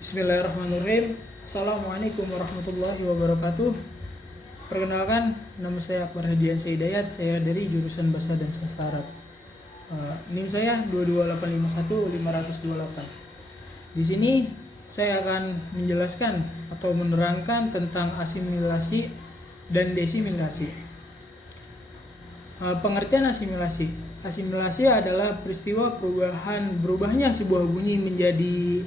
Bismillahirrahmanirrahim. Assalamualaikum warahmatullahi wabarakatuh. Perkenalkan, nama saya Akbar Hadian Hidayat. Saya dari jurusan Bahasa dan Sastra Arab. NIM saya 22851-528. Di sini saya akan menjelaskan atau menerangkan tentang asimilasi dan desimilasi. Pengertian asimilasi. Asimilasi adalah peristiwa berubahnya sebuah bunyi menjadi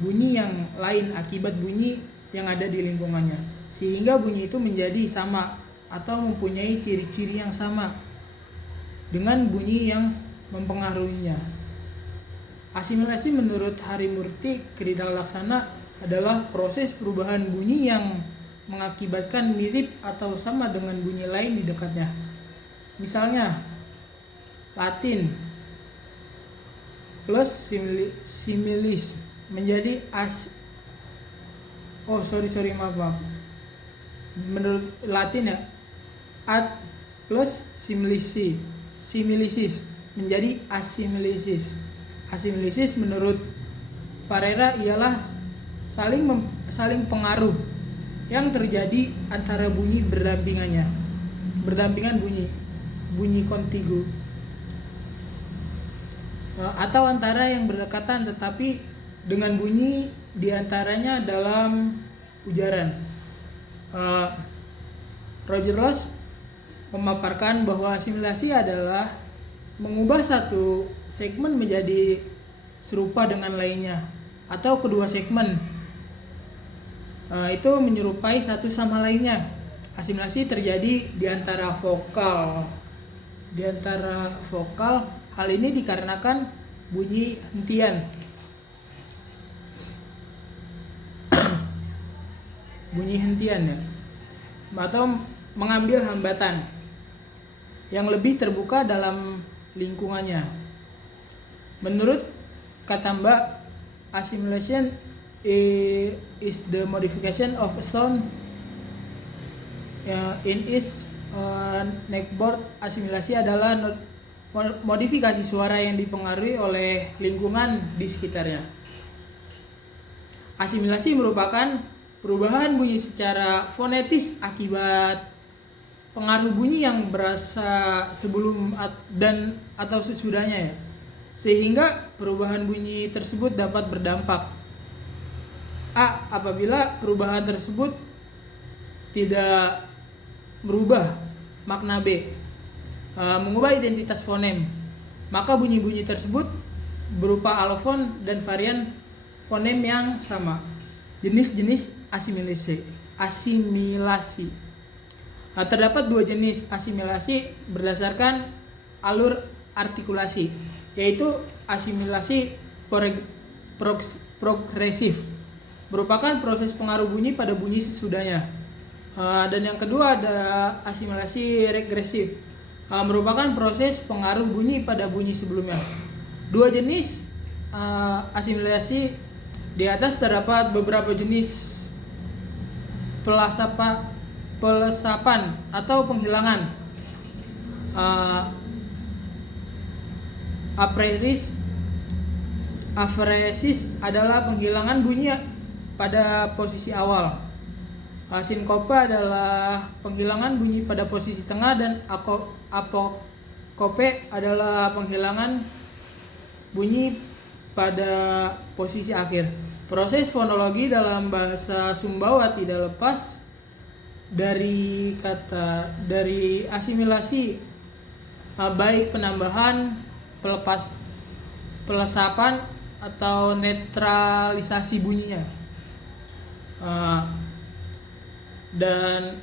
bunyi yang lain akibat bunyi yang ada di lingkungannya, sehingga bunyi itu menjadi sama atau mempunyai ciri-ciri yang sama dengan bunyi yang mempengaruhinya. Asimilasi menurut Harimurti Kridhalaksana adalah proses perubahan bunyi yang mengakibatkan mirip atau sama dengan bunyi lain di dekatnya. Misalnya, Latin plus similis menjadi maaf. Menurut Latin ya, ad plus similisis menjadi asimilisis. Asimilisis menurut Parera ialah saling pengaruh yang terjadi antara bunyi berdampingan bunyi kontigu, atau antara yang berdekatan tetapi dengan bunyi diantaranya dalam ujaran. Roger Loss memaparkan bahwa asimilasi adalah mengubah satu segmen menjadi serupa dengan lainnya, atau kedua segmen itu menyerupai satu sama lainnya. Asimilasi terjadi di antara vokal. Hal ini dikarenakan bunyi hentian. Ya, atau mengambil hambatan yang lebih terbuka dalam lingkungannya. Menurut kata Mbak, assimilation is the modification of a sound in its neckboard. Asimilasi adalah modifikasi suara yang dipengaruhi oleh lingkungan di sekitarnya. Asimilasi merupakan perubahan bunyi secara fonetis akibat pengaruh bunyi yang berasa sebelum dan atau sesudahnya ya. Sehingga perubahan bunyi tersebut dapat berdampak A. Apabila perubahan tersebut tidak berubah makna B, mengubah identitas fonem, maka bunyi-bunyi tersebut berupa alofon dan varian fonem yang sama. Jenis-jenis asimilasi. Terdapat dua jenis asimilasi berdasarkan alur artikulasi, yaitu asimilasi progresif, merupakan proses pengaruh bunyi pada bunyi sesudahnya. Dan yang kedua ada asimilasi regresif, merupakan proses pengaruh bunyi pada bunyi sebelumnya. Dua jenis asimilasi. Di atas terdapat beberapa jenis pelesapan atau penghilangan. Afaresis adalah penghilangan bunyi pada posisi awal. Sinkope adalah penghilangan bunyi pada posisi tengah, dan apokope adalah penghilangan bunyi pada posisi akhir. Proses fonologi dalam bahasa Sumbawa tidak lepas dari asimilasi, baik penambahan, pelesapan atau netralisasi bunyinya. Dan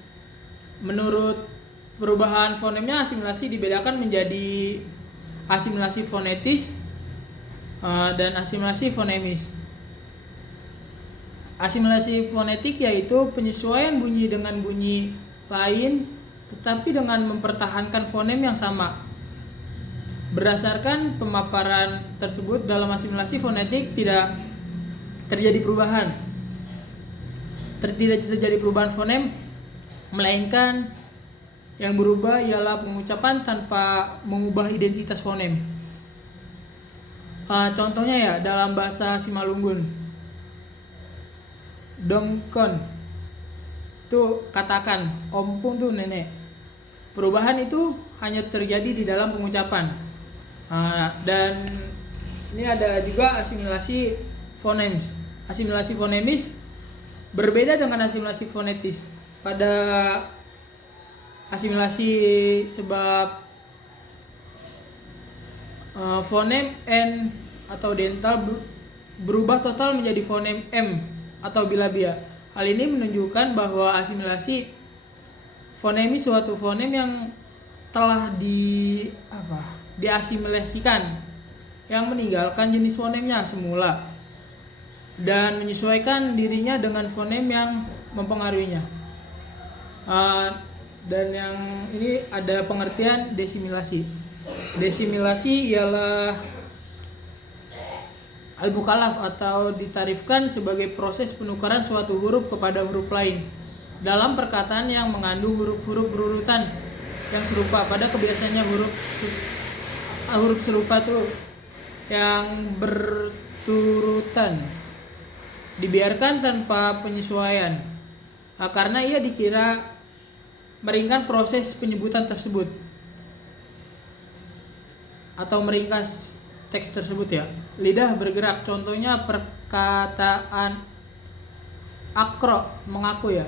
menurut perubahan fonemnya, asimilasi dibedakan menjadi asimilasi fonetis dan asimilasi fonemis. Asimilasi fonetik yaitu penyesuaian bunyi dengan bunyi lain tetapi dengan mempertahankan fonem yang sama. Berdasarkan pemaparan tersebut, dalam asimilasi fonetik tidak terjadi perubahan fonem, melainkan yang berubah ialah pengucapan tanpa mengubah identitas fonem. Contohnya ya dalam bahasa Simalungun, dongkon itu katakan, ompong tuh nenek. Perubahan itu hanya terjadi di dalam pengucapan. Dan ini ada juga asimilasi fonemis. Asimilasi fonemis berbeda dengan asimilasi fonetis. Pada asimilasi sebab fonem N atau dental berubah total menjadi fonem M atau bilabia. Hal ini menunjukkan bahwa asimilasi fonemis suatu fonem yang telah diasimilasikan, yang meninggalkan jenis fonemnya semula dan menyesuaikan dirinya dengan fonem yang mempengaruhinya. Dan yang ini ada pengertian desimilasi. Desimilasi ialah al-mukallaf atau ditarifkan sebagai proses penukaran suatu huruf kepada huruf lain dalam perkataan yang mengandung huruf-huruf berurutan yang serupa. Pada kebiasaannya huruf serupa tuh yang berturutan dibiarkan tanpa penyesuaian karena ia dikira meringankan proses penyebutan tersebut atau meringkas teks tersebut ya. Lidah bergerak, contohnya perkataan akro, mengaku ya.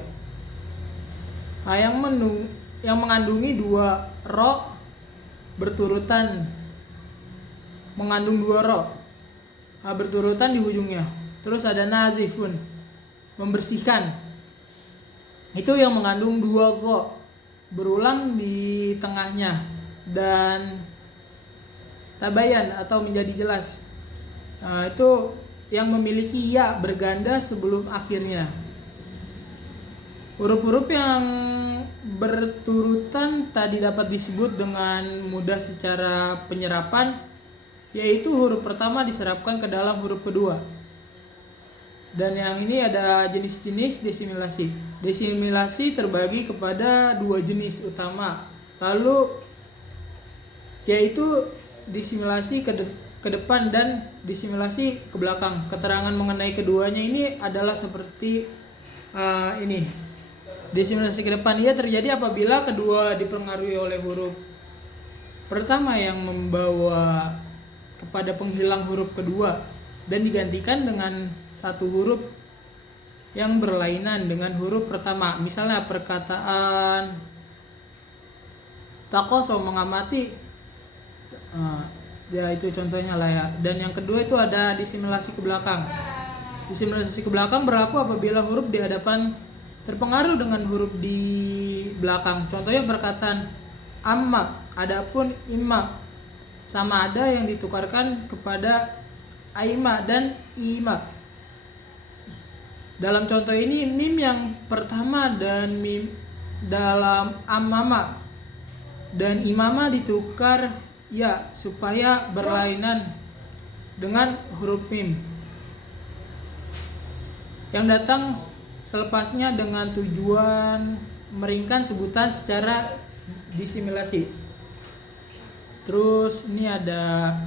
Yang mengandungi dua ro berturutan, mengandung dua ro berturutan di ujungnya. Terus ada nazifun, membersihkan, itu yang mengandung dua zo berulang di tengahnya. Dan tabayan atau menjadi jelas, itu yang memiliki ya berganda sebelum akhirnya. Huruf-huruf yang berturutan tadi dapat disebut dengan mudah secara penyerapan, yaitu huruf pertama diserapkan ke dalam huruf kedua. Dan yang ini ada jenis-jenis desimilasi. Desimilasi terbagi kepada dua jenis utama, lalu yaitu disimilasi ke depan dan disimilasi ke belakang. Keterangan mengenai keduanya ini adalah seperti ini. Disimilasi ke depan ia terjadi apabila kedua dipengaruhi oleh huruf pertama yang membawa kepada penghilang huruf kedua dan digantikan dengan satu huruf yang berlainan dengan huruf pertama. Misalnya perkataan takoso, mengamati, ya itu contohnya lah ya. Dan yang kedua itu ada disimilasi ke belakang. Disimilasi ke belakang berlaku apabila huruf di hadapan terpengaruh dengan huruf di belakang. Contohnya perkataan amma, adapun imma, sama ada yang ditukarkan kepada aima dan ima. Dalam contoh ini mim yang pertama dan mim dalam amama dan imama ditukar ya supaya berlainan dengan huruf mim yang datang selepasnya dengan tujuan meringkas sebutan secara disimilasi. Terus ini ada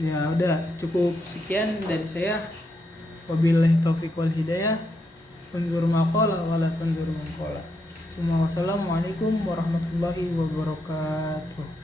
ya udah cukup sekian dari saya. Wabillahi taufiq wal hidayah. Unzur maqala wala tanzur maqala. Wassalamualaikum warahmatullahi wabarakatuh.